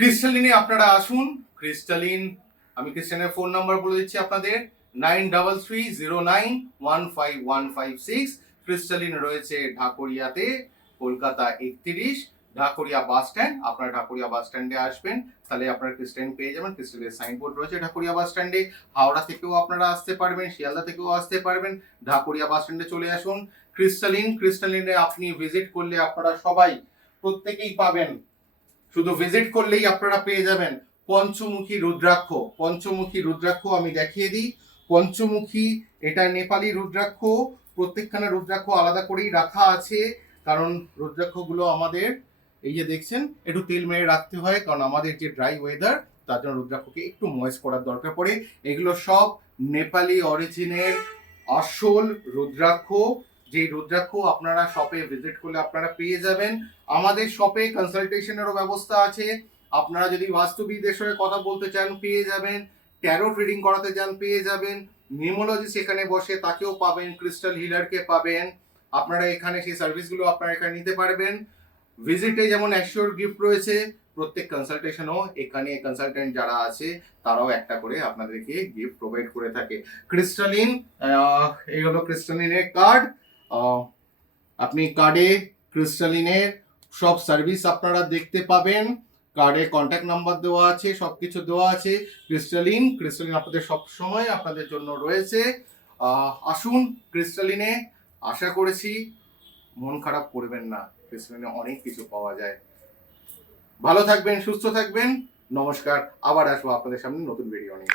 ক্রিস্টালিনে আপনারা আসুন। ক্রিস্টালিন, আমি ক্রিস্টালিনের ফোন নাম্বার বলে দিচ্ছি আপনাদের 9330915156। ক্রিস্টালিন রয়েছে ঢাকুরিয়াতে, কলকাতা 31, ঢাকুরিয়া বাস স্ট্যান্ড। আপনারা ঢাকুরিয়া বাস স্ট্যান্ডে আসবেন, তাহলে আপনারা ক্রিস্টালিন পেয়ে যাবেন। ক্রিস্টালিনের সাইনবোর্ড রয়েছে ঢাকুরিয়া বাস স্ট্যান্ডে। হাওড়া থেকেও আপনারা আসতে পারবেন, শিয়ালদা থেকেও আসতে পারবেন। ঢাকুরিয়া বাস স্ট্যান্ডে চলে আসুন। ক্রিস্টালিনে আপনি ভিজিট করলে আপনারা সবাই প্রত্যেকেই পাবেন, শুধু ভিজিট করলেই আপনারা পেয়ে যাবেন পঞ্চমুখী রুদ্রাক্ষ। পঞ্চমুখী রুদ্রাক্ষ আমি দেখিয়ে দিই। পঞ্চমুখী, এটা নেপালি রুদ্রাক্ষ। প্রত্যেকখানা রুদ্রাক্ষ আলাদা করেই রাখা আছে, কারণ রুদ্রাক্ষগুলো আমাদের এই যে দেখছেন একটু তেল মেরে রাখতে হয়, কারণ আমাদের যে ড্রাই ওয়েদার, তার জন্য রুদ্রাক্ষকে একটু ময়েস্ট করার দরকার পড়ে। এগুলো সব নেপালি অরিজিনের আসল রুদ্রাক্ষ, যে রুদ্রাক্ষ আপনারা শপে ভিজিট করলে আপনারা পেয়ে যাবেন। আমাদের শপে কনসালটেশনেরও ব্যবস্থা আছে। আপনারা যদি বাস্তুবিদের সঙ্গে কথা বলতে চান পেয়ে যাবেন, ট্যারো রিডিং করাতে চান পেয়ে যাবেন, নিউমোলজিস্ট এখানে বসে তাকেও পাবেন, ক্রিস্টাল হিলারকে পাবেন। আপনারা এখানে সেই সার্ভিসগুলো আপনারা এখানে নিতে পারবেন। ভিজিটে যেমন অ্যাসিওর গিফট রয়েছে, প্রত্যেক কনসালটেশনও এখানে কনসালটেন্ট যারা আছে তারাও একটা করে আপনাদেরকে গিফট প্রোভাইড করে থাকে। ক্রিস্টালিন, এই হলো ক্রিস্টালিনের কার্ড। আপনি কার্ডে ক্রিস্টালিনের সব সার্ভিস আপনারা দেখতে পাবেন। কার্ডে কন্ট্যাক্ট নাম্বার দেওয়া আছে, সবকিছু দেওয়া আছে। ক্রিস্টালিন আপনাদের সব সময় আপনাদের জন্য রয়েছে। আসুন ক্রিস্টালিনে, আশা করেছি মন খারাপ করবেন না। ক্রিস্টালিনে অনেক কিছু পাওয়া যায়। ভালো থাকবেন, সুস্থ থাকবেন। নমস্কার, আবার আসবো আপনাদের সামনে নতুন ভিডিও নিয়ে।